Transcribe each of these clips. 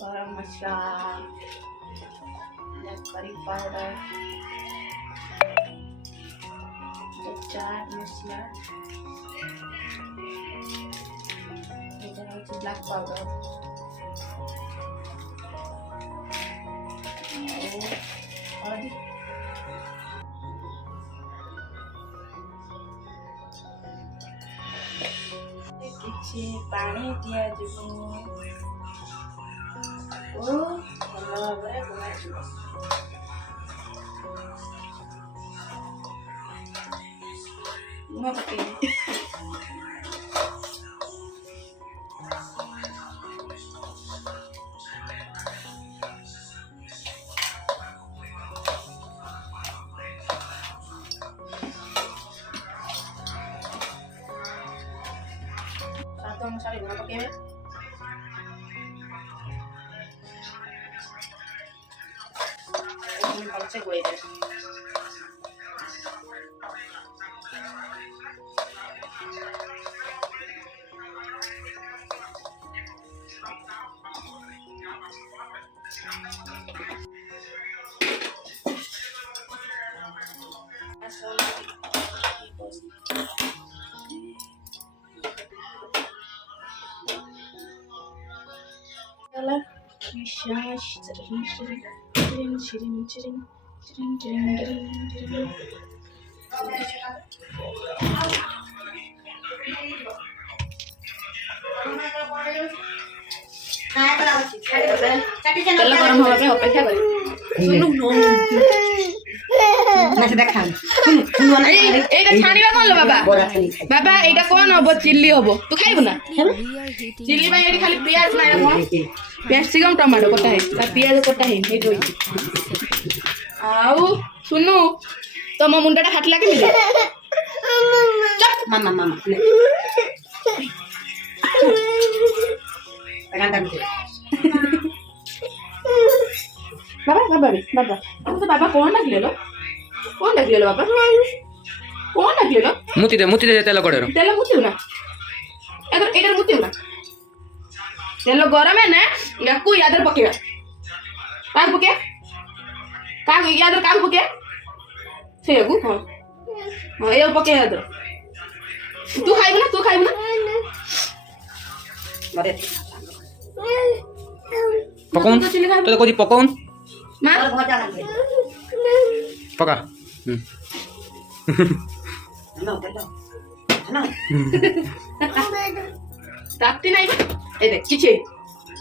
गरम मसाला, curry powder, chaat masala, black powder और किसी पानी दिया भल भाव लुण पकड़ स्वाद अनुसार लुण पकेबे भलसे गोई दे तेल गरम होगा पे अपेक्षा करी सुनु ना से देखा सुनु ना एटा छानिबा कोन लो बाबा बाबा एटा कोन हबो चिल्ली हबो तू खाइबु ना चिल्ली में एडी खाली प्याज ना हो प्याज सिगम टमाटो कटा है ता प्याज कटा है हे दोई आउ सुनु तम मुंडाटा हाटला के मिले चप मामा मामा बाबा बाबा बाबा तो बाबा कौन डाक ले लो बाबा कौन डाक ले लो मुती दे तेल कड़े तेल मुती ना एटर मुती ना तेल गरम है ना याकू यादर पकेबा काग पके यादर काग पके से याकू हां हां ये पके यादर तू खाइबू ना मारे पकाउन तो कोजी पकाउन मार भजा लागे पका हेलो ताती नहीं ए देख किछे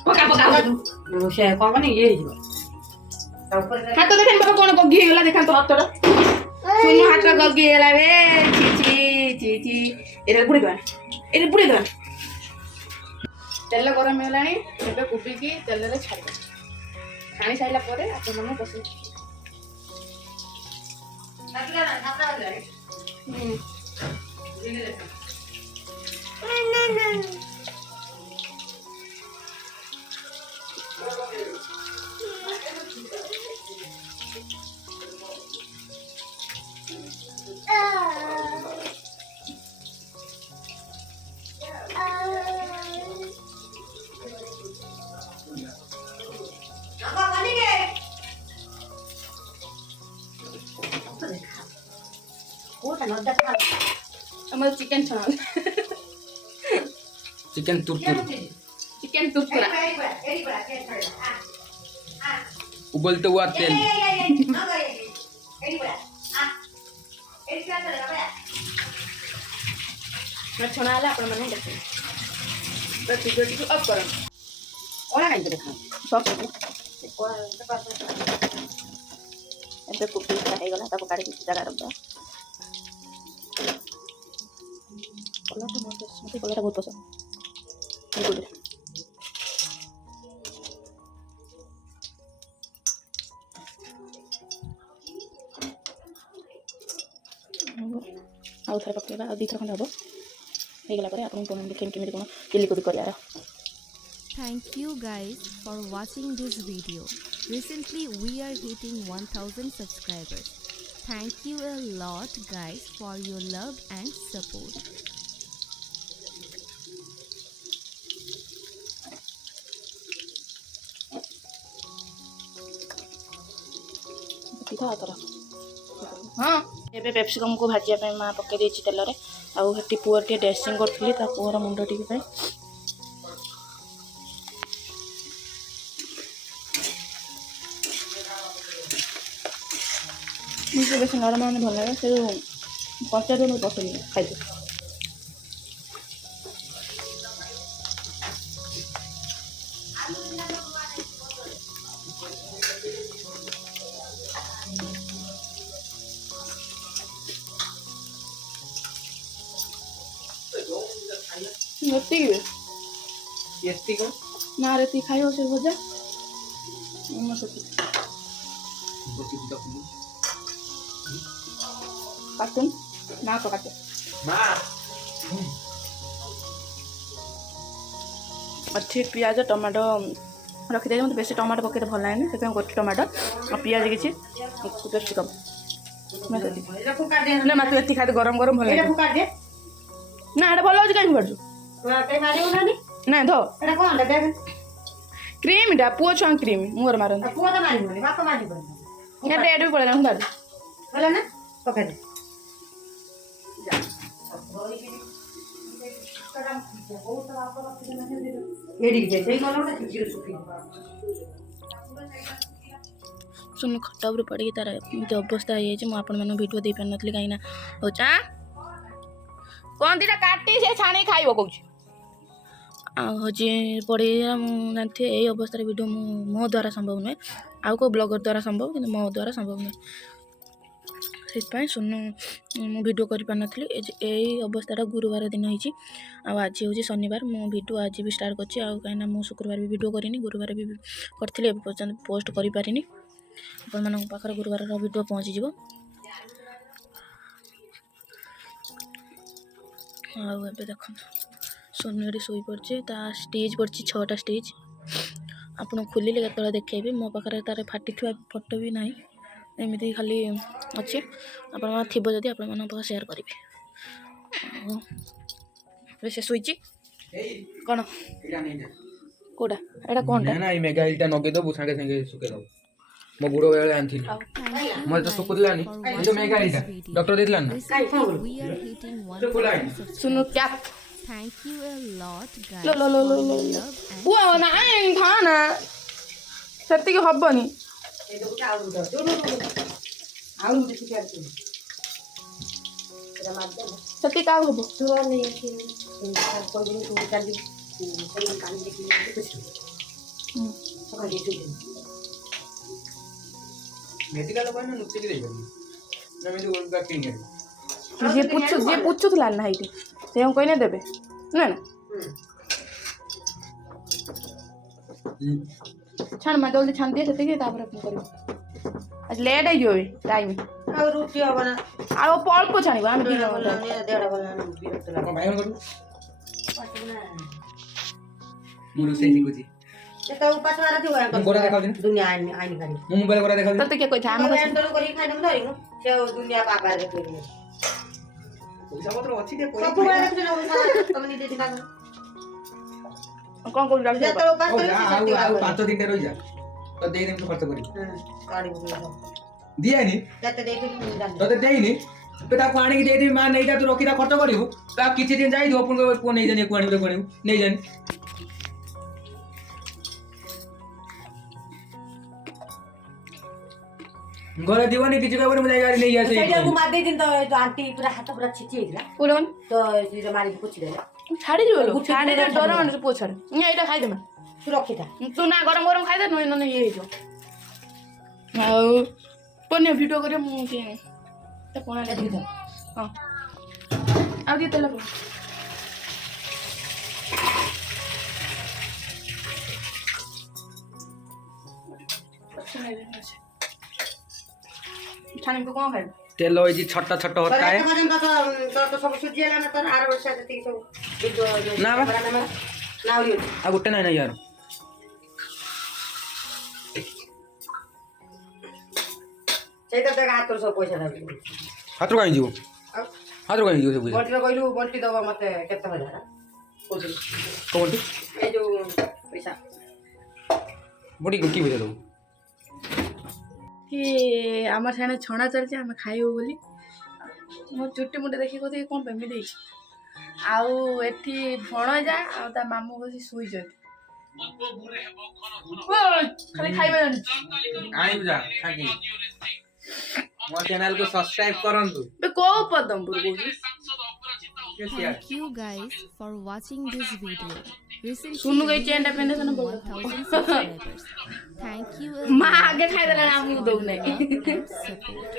पका से कोन कोन ये हाथ देखन बाबा कोन गगी होला देखन तो हाथ सुनु हाथ गगी होला बे ची एरे बुड़ी दवा तेल गरम हेलानी एबे कुबी की तेल रे छाड़ी छाणी साइला परे आपन मन पसंद नाटला ले हमारा चिकन छान चिकन तुरतुर उबलते हुआ तेल मैं छना आला अपन मन देखे तो टिक अप करो ओला काई देखा सब ओला के पास ଏବେ କୋବିଟା ହେଇଗଲା ତାକୁ କାଢ଼ିକି ଜାଗା ରଖିବା। କଲର୍ଟା ବହୁତ ପସନ୍ଦ, ମୋତେ କଲର୍ଟା ବହୁତ ପସନ୍ଦ। କୋବିଟା ଆଉ ଥରେ ପକାଇବା, ଆଉ 2 ଥର ଖଣ୍ଡେ ହେବ। ହେଇଗଲା ପରେ ଆପଣଙ୍କୁ ପୁଣି ଦେଖେଇବି କେମିତି କ'ଣ ଚିଲି କୋବି କରିବାର। Thank you guys for watching this video. Recently we are hitting 1000 subscribers. Thank you a lot guys for your love and support. ହଁ ଏବେ କ୍ୟାପ୍ସିକମ୍କୁ ଭାଜିବା ପାଇଁ ମାଆ ପକାଇ ଦେଇଛି ତେଲରେ। ଆଉ ସେଠି ପୁଅ ଟିକେ ଡ୍ରେସିଂ କରୁଥିଲି ତା ପୁଅର ମୁଣ୍ଡ ଟିକେ ପାଇଁ। मुझे बेस नरम मैंने भल लगे से कचा जो मुझे पसंद खाई ना रेती खाई से भजा काटून ना तो काटे अच्छी पियाज टमाटो रखी दे मत बेसी टमाटो पकते भल लगे से गोटे टमाटो और पियाज किसी कैप्सिकम ना मत ये खाते गरम गरम भल लगे ना ये भल हो कहीं काटू ना धो क्रीम टा पुओ छुआ क्रीम मुहर मारन रेड भी पड़ेगा ना सुन खटा उपर पड़ी तार एमती अवस्था हो जाए भिडियो दे पार नी कहीं हो कौन दीटा काटी से छाणी खाइब कौच हजे पड़े जानते यही अवस्था भिडियो मो द्वारा संभव नुहे आउ को ब्लॉगर द्वारा संभव कि मो द्वारा संभव नुहे से सुन मु भिडियो कर पार नी यही अवस्था गुरुवार दिन होती आज हूँ शनिवार मो भिडियो आज भी स्टार्ट कर कहीं मु शुक्रवार भी भिडियो करी गुरुवार भी करी पर्यटन पोस्ट कर पारिनी पाखे गुरुवार भिडियो पहुँची जीव आए देख सोनू ये शोई पड़े स्टेज पड़ी 6टा स्टेज आपन खोलिले केतला देखेबी मो पाखे तार फाटी फोटो भी ना एमती खाली अच्छे आप थी जदि आप सेयार करी से शुची कौन कौटा एटा कौन ना ये मेगा इल्टा नगे दबु संगे संगे सुके दबु मो गुडो बेले आनथि मो तो सुकुलानी जो मेगा इल्टा डॉक्टर देतला ना We are hitting 1000 subscribers. सुनो क्या Thank you a lot guys लो लो लो लो लो वो ना खाना सत्य के हबनी सत्य का हबो मेडिकल को ना नुक्से की देबनी ना मैं तो उनका किंग है जे पूछो तो लाल ना हाइटी से हम कोई नहीं देबे ना ना छान मा जल्दी छान दिए सेते के तापर अपन करियो आज लेट आई जो टाइम ଆଉ ରୁଟି ହବ ନା ଆଉ ଅଳ୍ପ ଛାଣିବ ଆମେ ଦି ଜଣ ଦେଢ଼ ଭଲ ବିରକ୍ତ को भाई करू ଲାଗୁଛି मु रोसे सिकुची ସେଟା ଉପାସ ବାର ଥିବ ମୁଁ ଗୋରା ଦେଖାଉନି ଦୁନିଆ ଆଇନି କାଢି मु मोबाइल करा देखा ତତେ କିଏ କହିଥା ଆମ ଆମେ ଏଣ୍ଡର କରି ଖାଇନୁ ଧରିନୁ ସେ ଦୁନିଆ ପାପାରେ ଦେଖେଇନି पैसा पत्र अछि दे ସବୁବେଳେ ଦେଖୁଛ ନା ତମେ ନିଜେ ଦିନ କଣ କରୁ ଯାଉଛି ଯେତେବେଳେ ଉପାସ କରିବ ଆଉ 5 दिन रही जा तो दे दिन खर्च करी କାଢିବୁ दिया नी ଯେତେ ଦେଇଥିଲୁ ମୁଁ ଜାଣିନି तो देइनी पे ता पानी की दे दे मां नहीं जा तू रोकी ता खर्च करिवु ता किछि दिन जाई दो अपन को नहीं जाने को आनी नहीं जाने घरे दीवानी किछि कहबो मुझे गाड़ी नहीं आसे ସେଇଟା ମୁଁ ମାରି ଦେଇଥିଲି ତ ଆଣ୍ଟି ପୁରା ହାତ ପୁରା ଛିଚି ହେଇଥିଲା କୋଲନ୍ ତ ସେ ମାରିକି ପୋଛି ଦେଲା ଛାଡ଼ି ଯିବ ଲୋ ଛାଡ଼ି ଦେ ଡର ମାନେ ପୁଅ ଛାଡ଼ି ଏଇଟା ଖାଇଦେମା ତୁ ରଖିଥା ତୁ ନା ଗରମ ଗରମ ଖାଇଦେ ନହେଲେ ଇଏ ହେଇଯିବ ଆଉ पन्ने भिडियो करे मु के त कोना ले ଏତିକି ଥାଉ। हां आ दे तेल को छानी को कौन खाए तेल होई छोटा छोटा होता है ପର୍ଯ୍ୟନ୍ତ ତ ସବୁ ସୁଜି ହେଲା ନା ତୋର ଆର ବର୍ଷ ଯେତିକି ସବୁ ନା ବା। ନା ଆହୁରି ଅଛି। ଆଉ ଗୋଟେ ନାହିଁ ନା यार ସେଇଟା ତ ହାତରୁ ସବୁ ପଇସା ଦେବି। ହାତରୁ କାହିଁ ଯିବ ଆଉ ହାତରୁ କାହିଁ ଯିବ ସେ ପଇସା ବଣ୍ଟିର କହିଲୁ ବଣ୍ଟି ଦବ ମତେ କେତେ ହଜାର କହୁଥିଲି କୋଉଠି ଏଇ ଯୋଉ ପଇସା ବୁଢୀ କି ପଇସା ଦବୁ कि आम साने छणा चलছে आम खाइबो बोली मो चुट्टी मुट्टी देखि कथि कोन पेमी देछि आउ एठी भणजा आ ता मामू बसी सुई जति खाली खाइबा जानि आइब जा थाकी ମୋ चैनल को सब्सक्राइब करंतु बे को पदमपुर बोली Thank you guys for watching this video. Recently सुनु गई we चैन are पेंडे सन बोल 1000 subscribers. Thank you a मां lot आगे खाइ देला guys आमु for दउ your नै love and support.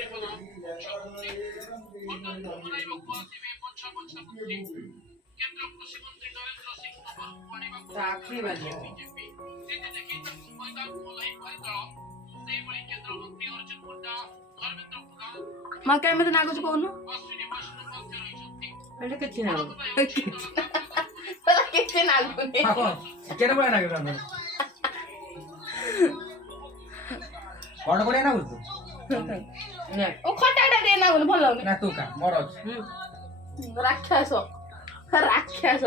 ରାକ୍ଷୀ ବାଜିବ मां काय मते नागुच कोन ଏଇଟା କିଛି ନାହିଁ पता किथे नागुनी केन बळा ना गेला कोण कोण ना बोलतो ନାହିଁ ओ खटाटा दे नागुनी भल लाउनी ना तू का मोर ଅଛି राक्षस राक्षस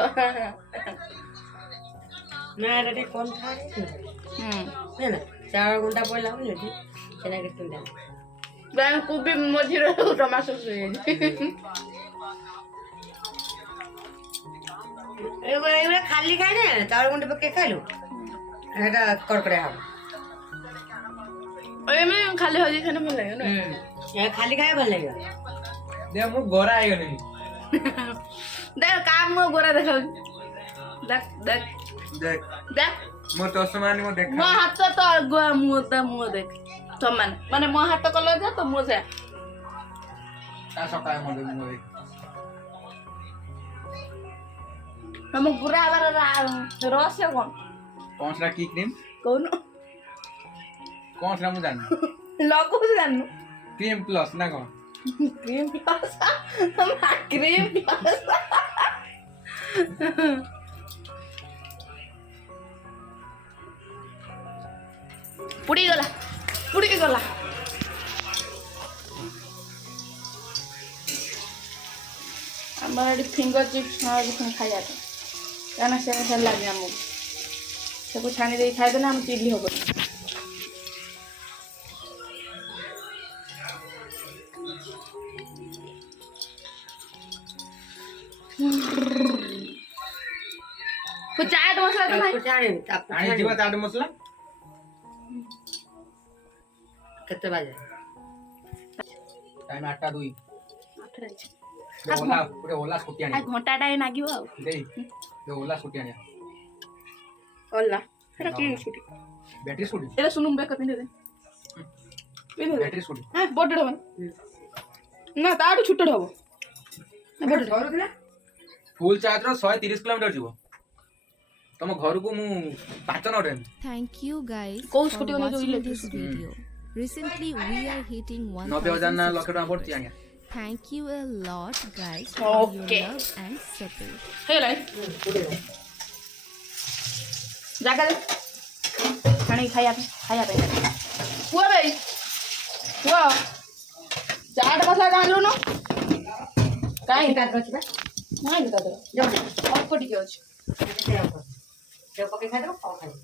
ନା ଏଇଟା ଟିକେ କମ୍ ଥାଏ ନା ଚାଉଳ ଗୁଣ୍ଡା ପଇଲା ବୋଲି ଏଠି ସେଟା କେତେ ଟଙ୍କା ବ୍ୟାଙ୍କ କୋବି ମଝିରେ ଟମାଟୋ ଏଇଭଳିଆ ଖାଲି ଖାଇନେ ଚାଉଳ ଗୁଣ୍ଡ ପକେଇ ଖାଇଲୁ ସେଟା କଡ଼କଡ଼ିଆ ହବ ଏମେ ଖାଲି ହଜି ଖାନେ ଭଲ ଲାଗେ ନା ଖାଲି ଖାଇବା ଭଲ ଲାଗିବ ଦେ ମୁଁ ଗୋରା ହେଇଗଲିଣି देख काम मो गोरा देखाउनी देख देख देख देख ମୋ ଚଷମାନି ମୋ ଦେଖା मो हाथ तो गोरा मुंह देख समान माने मो हाथ कलर जा तो मो से ତା ସକାଳେ ମୋ ଦେଖ हम गोरा वाला रहस्य कौन କଣ ସେଟା କି କ୍ରିମ कौन କଣ ସେଟା ମୁଁ ଜାଣିନି लगो से जाननु କ୍ରିମ ପ୍ଲସ ନା କଣ क्रीम प्लस क्रीम प्लस पुड़ी गला हमारे फिंगर चिप्स खाई जाते कहना से लगे आमको सबको छाणी दे खाईदेना हम चिल्ली हम चाट मसला तो नहीं ଆଣିଯିବା ଚାଟ ମସଲା କେତେ ବାଜେ ଟାଇମ 8:02 आ ଓଲା ଗୋଟେ ଓଲା ସ୍କୁଟି ଆଣିବା घंटाटा नागिब आ ଦେଇ ଓଲା ସ୍କୁଟି ଆଣିବା ओला एटा की स्कूटी ବ୍ୟାଟେରୀ ସ୍କୁଟି एटा सुनुम बेक पिंदे दे पिंदे दे ବ୍ୟାଟେରୀ ସ୍କୁଟି हां बडड हवन ना ताडू छुटड हबो बडड କରୁଥିଲା ଫୁଲ ଚାର୍ଜ ର 130 କିଲୋମିଟର ଯିବ ତମ ଘରକୁ ମୁଁ 5 ନଟ M Thank you guys Coach for scooty वाला जो watching electric this video. Recently we are hitting 90,000 ନା 1000 ଲକ୍ଷ ଟଙ୍କା ପଡୁଛି ଆଜ୍ଞା subscribers. Thank you a lot guys for Okay. your love and support. हे लाई जागा दे खाने खाया पे हुआ भाई हुआ चाट मसला डाल लो ना काई କାଠ ଅଛି ବା नहीं बता दो ଜଲ୍ଦି ଅଳ୍ପ ଟିକେ ଅଛି ସେଉ ପକେଇ ଖାଇଦେବ କଣ ଖାଇବ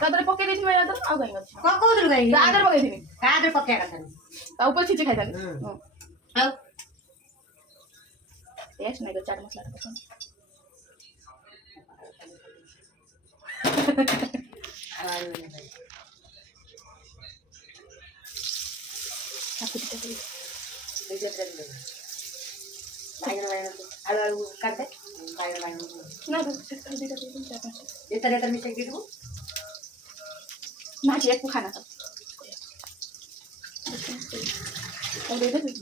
ତା ଦେହରେ ପକେଇ ଦେଇଥିବି ୟା ଦେହରେ ଆଉ କାଇଁ ଅଛି କଣ କହୁଥିଲୁ କାହିଁକି ତା ଦେହରେ ପକେଇଥିବି କାହାରେ ପକେଇବା କଥା ନୁହେଁ। ତା ଉପରେ ଛିଞ୍ଚି ଖାଇଥାନ୍ତି ଆଉ ଟେଷ୍ଟ ନାଇଁ ଚାଟ ମସଲା ପସନ୍ଦ ତାକୁ ଟିକେ ଦେଇ ବାଇଗଣ ଆଳୁ ଆଳୁ କାଟେ ବାଇଗଣ ବାଇଗଣ ନା ସେଟା ଦିଟା ଦେଇ ଚାଟ ମସଲା ଏତେ ମିଶେଇକି ଦେଇଦେବୁ ना कि एक खाना सब और दे दे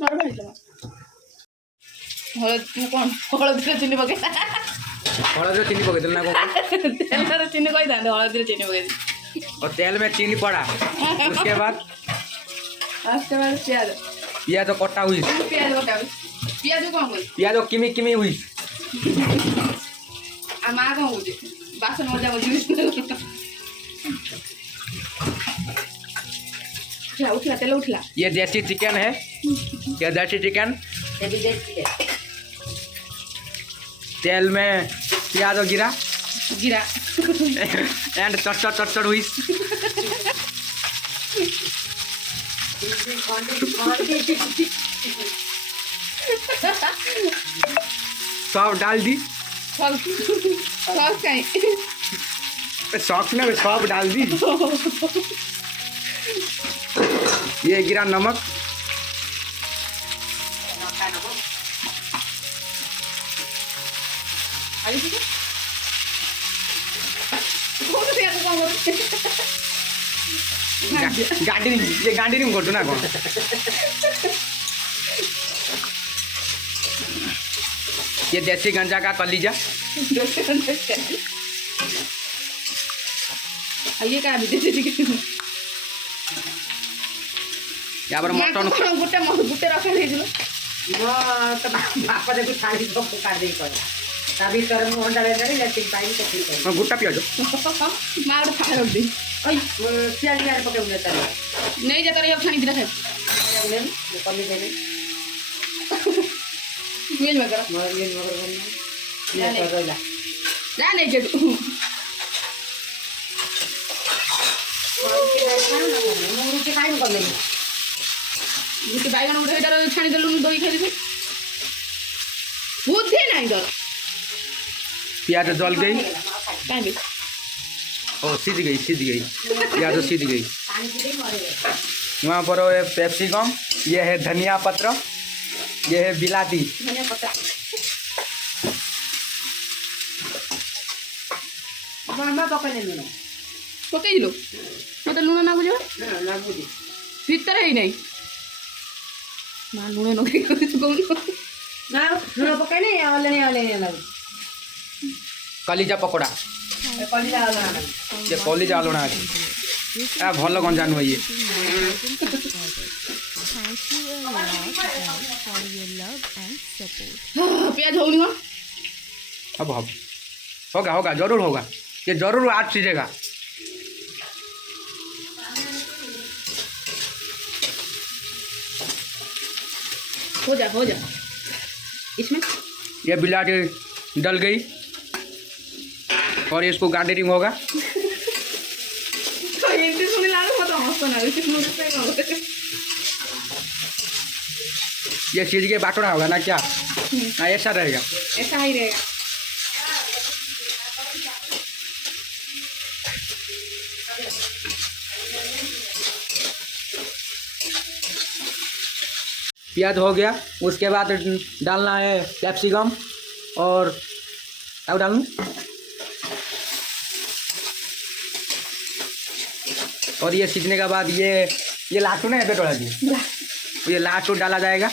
मारो भाई चलो कौन हलदी चिनी पके हलदी चीनी पकई दिल ना को तेल चिनी कही था हलदी चिनी पके और तेल में चीनी पड़ा उसके बाद प्याज प्याज तो कटा हुई प्याज कटा प्याज कौन कर प्याज किमी किमी हुई आ माँ कौन बुझे बासन मजा बुझी उठला तेल उठला ये देसी चिकन है ये देसी चिकन ये भी देसी है। तेल में प्याज और गिरा गिरा एंड चट हुई सब डाल दी सॉस कहीं सॉस में सब डाल दी ये गिरा नमक अरे ठीक है कौन सा प्याज कौन गार्डनिंग ये गार्डनिंग करतो ना कौन ये देसी गंजा का कलीजा ये क्या विदेशी चिकन यहाँ पर मटन गुटे रखा ହେଇଯିବ तो बाप देखो थाली को काट दे कर तभी कर मु अंडा ले ले लेकिन पाई तो ठीक है गुट्टा प्याज मां और खा रख दे ओए प्याज यार पके उले चले नहीं जाता रही खानी दिला खाए ले कमी दे मिल में कर मगर बन ये कर रोला जा नहीं के मुरुची खाई कर ले गुटे बैगन उठे इधर छानी देलु दही खाई दे बुद्धि नहीं दर प्याज जल गई काहे भी ओ सीध गई प्याज सीध गई वहाँ पर है पेप्सिकम ये है धनिया पत्र ये है बिलाती धनिया पत्ता मामा पके ले लो पकेइलो मते लूण ना बुझो ना बुझी भीतर है नहीं मां लूण न के कौन ना लूण पके नहीं वाले लग कलीजा पकोड़ा कली डालना ये कलीजा आलुना है आ भल गंजा नुह ये Thank you a lot guys for your love and support. प्याज होनी हो अब होगा जरूर होगा ये जरूर आज सीजेगा हो जा इसमें ये बिलाती डल गई और इसको गार्डनिंग होगा तो ये सुन ला लो मत हंसो ना इस मुझे पे ये चीज के बाटोड़ा होगा ना क्या हाँ ऐसा रहेगा ऐसा ही रहेगा प्याज हो गया उसके बाद डालना है कैप्सिकम और क्या डालूं और ये सीखने के बाद ये लाटू ना बेटोड़ा जी ये लाटू डाला जाएगा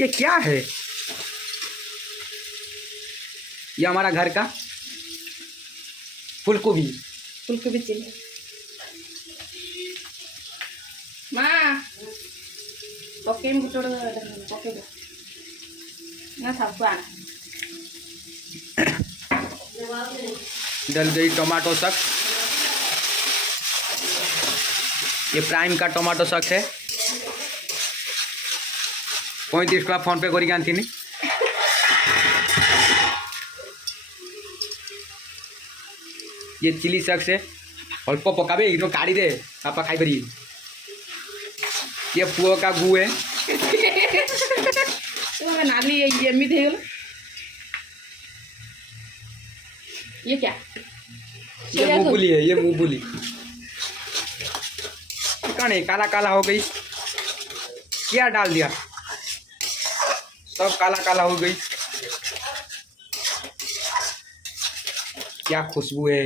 ये क्या है ये हमारा घर का फूलगोभी चिल्ली माँ पके में गुटोड़ पके दो ना सब आना डल गई टमाटो सॉस ये प्राइम का टमाटो सॉस है 35 टका फोन पे करी आनी ये चिली सॉस है अल्प पकाबे एकदम काढ़ी दे आप खाई पारि ये पुओ का गु है नाली एमती है ये क्या ये मूंगफली है ये मूंगफली कौन है काला काला हो गई क्या डाल दिया सब काला काला हो गई। क्या खुशबू है।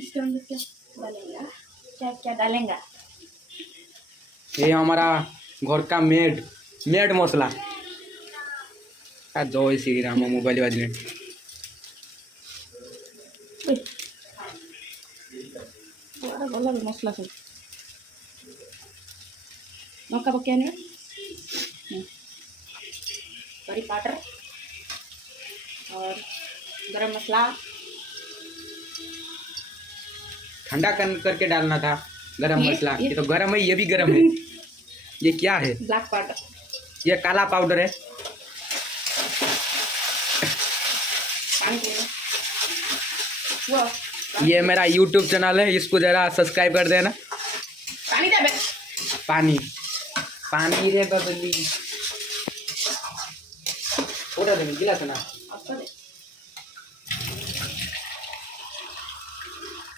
इसके अंदर क्या डालेंगे? क्या क्या डालेंगे? ये हमारा घर का मेड मसला। जय श्री राम मोबाइल बाजने। ଭଲ ମସଲା ସବୁ ଲଙ୍କା ପକେଇନି करी पाउडर और गरम मसाला ठंडा करके डालना था गरम ये- मसाला। ये- ये तो गरम है, ये भी गरम है। ये क्या है? ब्लैक पाउडर ये काला पाउडर है। पानी पी वो ये मेरा YouTube चैनल है, इसको जरा सब्सक्राइब कर देना। पानी दे बे पानी पानी रे बबली थोड़ा दे गिलास ना। आपका दे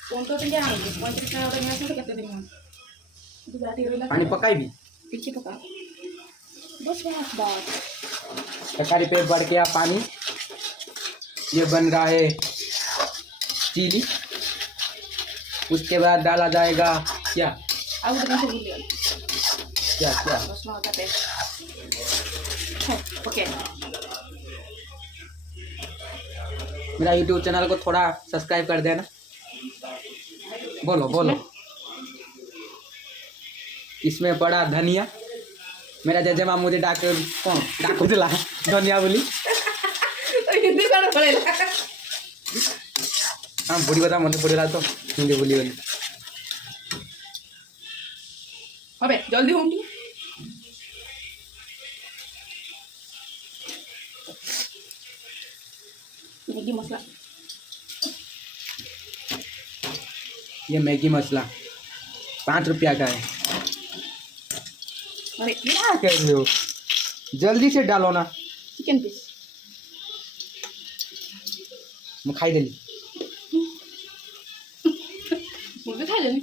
कौन तो दिन जाना है कौन से का दिन है तो कितने दिन है तो जाती रोला पानी पकाई भी पीछे पका बस बस तकारी पे बढ़ गया पानी। ये बन रहा है चिली। उसके बाद डाला जाएगा क्या अब दिन से भूल गया क्या क्या बस में होता है ओके मेरा YouTube चैनल को थोड़ा सब्सक्राइब कर देना। बोलो बोलो। इसमें पड़ा धनिया। मेरा जजेमा मुझे डाकू दिला धनिया बोली। तो हिंदी में पड़ेगा हाँ बुढ़ी बता मत पड़ेगा तो हिंदी बोली बोली। अबे जल्दी होम मैगी मसाला ये मैगी मसाला 5 रुपया का है। अरे क्या कर रहे हो? जल्दी से डालो ना। चिकन पीस मैं खाई दिली। मुझे खा लेनी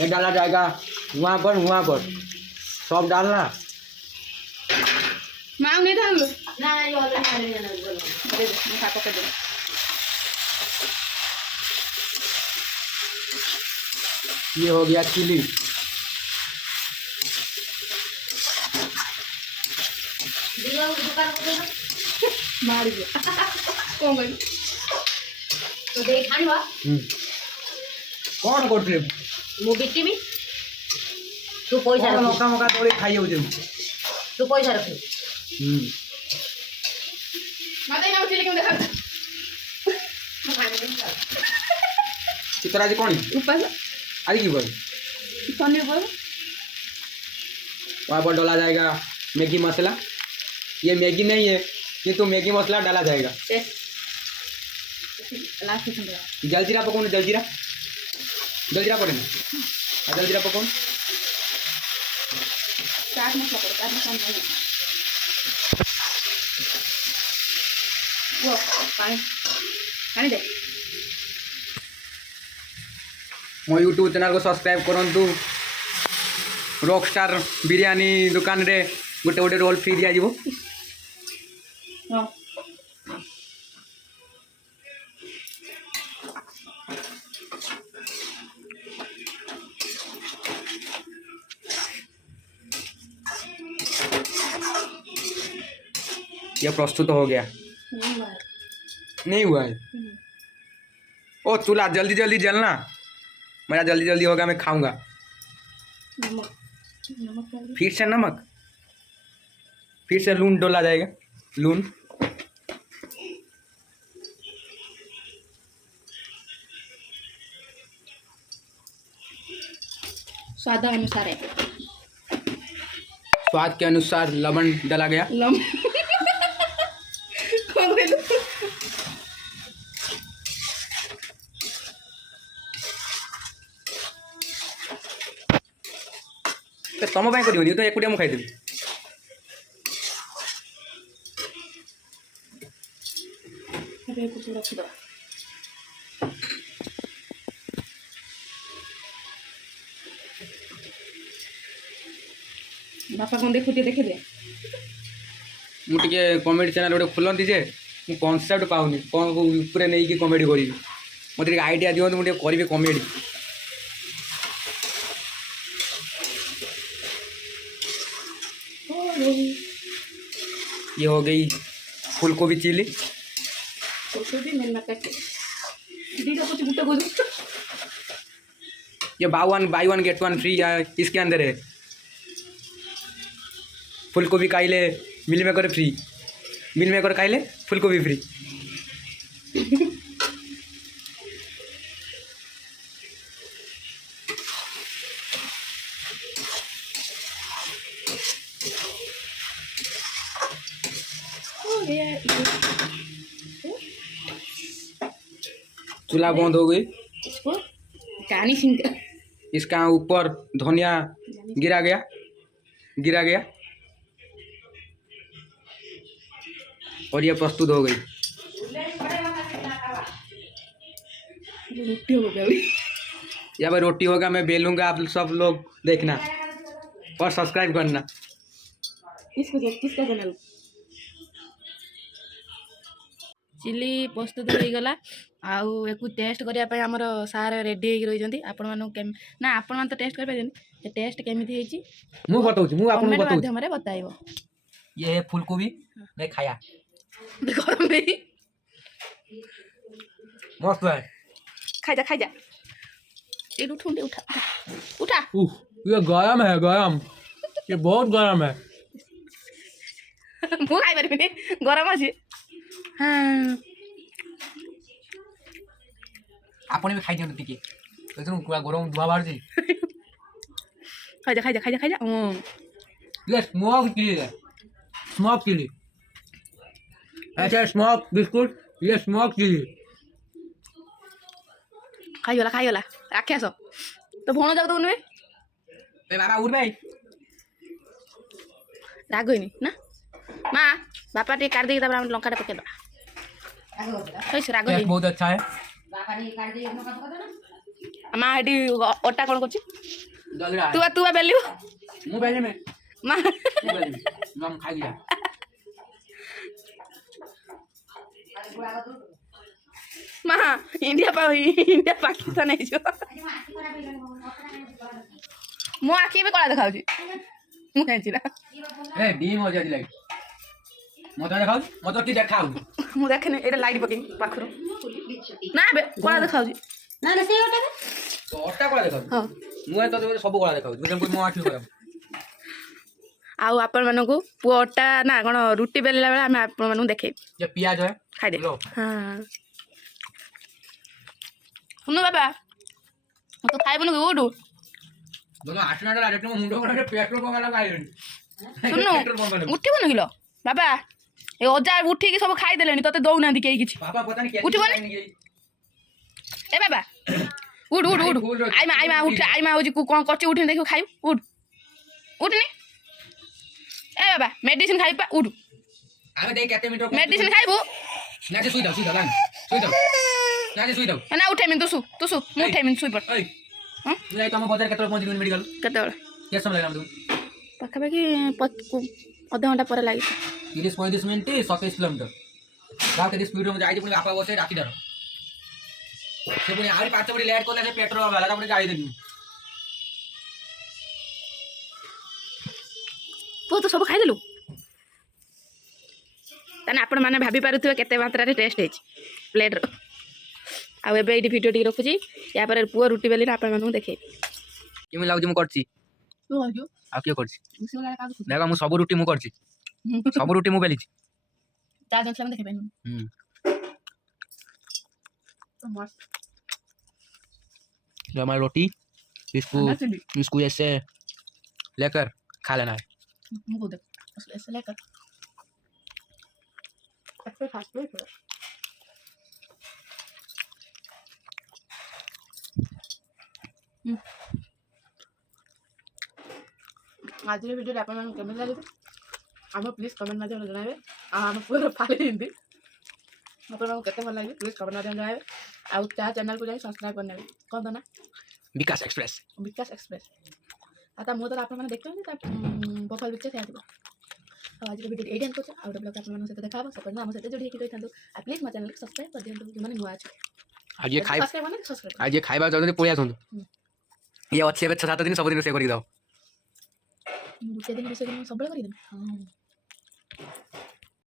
ये डाला जाएगा वहाँ पर सब डालना। मांग नहीं था लो ना ये ऑलरेडी खाने जाना है बोलो। दे दे मैं खा पकड़ दे ये हो गया चिली। दिया उस दुकान को देना मार दिया कौन गई तो दे खानी बा कौन करते मु बिटी भी तू पैसा रख मौका मौका थोड़ी खाई हो तुम। तू पैसा रख माता ना चिली क्यों देखा चित्रा जी कौन ऊपर आज की बोल पनीर बोल वहाँ पर डाला जाएगा मैगी मसाला। ये मैगी नहीं है, ये तो मैगी मसाला डाला जाएगा। लास्ट में जलजीरा पकाओ ना। जलजीरा पड़े ना। जलजीरा पकाओ। चाट मसाला पड़े चाट मसाला नहीं वो पानी पानी दे मो यूट्यूब चैनल को सब्सक्राइब करंतु। रॉकस्टार बिरयानी दुकान रे गोटे गोटे रोल फ्री दिया जीवो। हाँ यह प्रस्तुत हो गया। नहीं हुआ है। ओ चूल्हा जल्दी जल्दी जलना। मेरा जल्दी जल्दी होगा, मैं खाऊंगा। नमक नमक डाल फिर से नमक, फिर से लून डोला जाएगा। लून स्वाद अनुसार है स्वाद के अनुसार लवण डाला गया। लम कौन गई तो तुम पाई कर तो एकुटिया मुझे खाईदेवी। अरे कुछ रख दो बापा कौन देखो देखे दे मुझे कॉमेडी चैनल गोटे खोलती जे कनसेप्ट पाऊनी कौन ऊपर नहीं कि कॉमेडी करी मत आइडिया दिखाते मुझे करी कॉमेडी ये हो गई फूलगोभी चिली ये by one get one free इसके अंदर है फूलगोभी खाइले मिल मेकर फ्री मिल मेकर खाइले फूलगोभी फ्री चूल्हा बंद हो गई इसको कहानी सिंह इसका ऊपर धनिया गिरा गया और ये प्रस्तुत हो गई रोटी हो गया अभी। यहाँ पर रोटी होगा मैं बेलूंगा आप सब लोग देखना और सब्सक्राइब करना किसका चैनल चिली प्रस्तुत हो गला आउ एक टेस्ट करने आमर सार रेडी हो रही आपण ना आपण मैंने तो टेस्ट कर टेस्ट केमी मु बताऊँ मु आपको कमेंट बताऊँ माध्यम बताइब ये है फूलगोभी मैं खाया गरम भी मस्त है खाई जा ये उठा उठा उठा ये गरम है गरम ये बहुत गरम है मु खाई पारि गरम अच्छे हाँ आपने भी खाई दियो टिके एकदम पूरा गरम धुआ बाहर जी खाई जा ये स्मोक चिली ऐसा स्मोक बिस्कुट ये स्मोक चिली खाईगला राखे आस तो भण जाक तो ए बाबा उठ भाई राग होनी ना माँ बापा टे काट देगी तब लंका पकड़ राग बहुत अच्छा है माँ हेटी अटा कौन कर जल रहा तू तू बेलू मु बेले में माँ हम खा लिया माँ इंडिया पाकिस्तान मो आखि भी कला देखा ए डीम हो जाती लाइट मत देखाऊ मत की देखाऊ मु देखे ये लाइट पकई पाखर ना कला देखा ना ना से ओटा तो अट्टा कला देखाऊ हाँ मु तो सब कला देखाऊ तुम मो आखि खराब आउ आपण मानक पुआ अटा ना कौन रुटी बेलला बेला आम आपण मानक देखे ये प्याज है खाई दे लो हाँ सुनो बाबा तो खाइबन कि उठू दोनों 8 मिनट डायरेक्ट मो मुंडो करे पेट्रोल पंप वाला खाइलेनी सुनो उठिबन किलो बाबा ए अजा उठिकी सब खाई देलेनी तते दउना दी केही किछि पापा पता नहीं क्या उठिबन ए बाबा उठ उठ उठ आइमा उठ आइमा होजी को कोन करछि उठिन देखो खाइ उठ उठनी ए बाबा मेडिसिन खाइबा उठ आबे देख केते मिनट मेडिसिन खाइबो ना जे सुई दो लान सुई दो ना जे सुई दो ना उठे मिन तुसु मुठे मिन सुई पड़ ओए हां तुला तम बाजार केतल पहुंच गई मेडिकल केते बेला के समय लागला तुम पाखापाखि अधा घंटा पर लगी 30-35 मिनट 27 किलोमीटर गाँव के स्पीड में जाइए बापा बसे राखी डर से पुणी आहुरी 5 बड़ी लेट करला से पेट्रोल वाला पुणी गाड़ी देनी तू तो सब खाईदेलु ताने आपण माने भाभी पारुथिबे केते मात्रा रे टेस्ट हेछि प्लेट रो आ एबे एडी वीडियो टी रखुची या पर पुआ रुटी बेली आपण मानु देखे केमि लागु मु करछि तू आजो आ के करछि मिसे वाला का देखा मु सब रुटी मु करछि सब रुटी मु बेली ता जन से देखे पेन तो मस्त जो हमारी रोटी इसको ऐसे लेकर खा लेना है मुझे देख ऐसे लेकर ऐसे फास्ट में आज वीडियो आप केमी लगे आम प्लीज कमेंट माध्यम जनाबे आम पूरा फाली हिंदी आपको केते भल लगे प्लीज कमेंट माध्यम जनाबे आ ता चैनल को जाई सब्सक्राइब करने कौन तो ना विकास एक्सप्रेस आता मो तो आप देखते प्रोफाइल पिक्चर आज वीडियो एडी एंड करछ आउट ब्लॉग आपन सहित देखा हो सपन हम सहित जोड़ी के रहिथांदो आ प्लीज म चैनल सब्सक्राइब कर दियंतु जो माने नुआ अछि आज ये खाइ सब्सक्राइब माने सब्सक्राइब आज ये खाइबा जल्दी पळि आसंतु ये अच्छे 6-7 दिन सब दिन से करि दाओ गुटे दिन विषय सब करि दम हां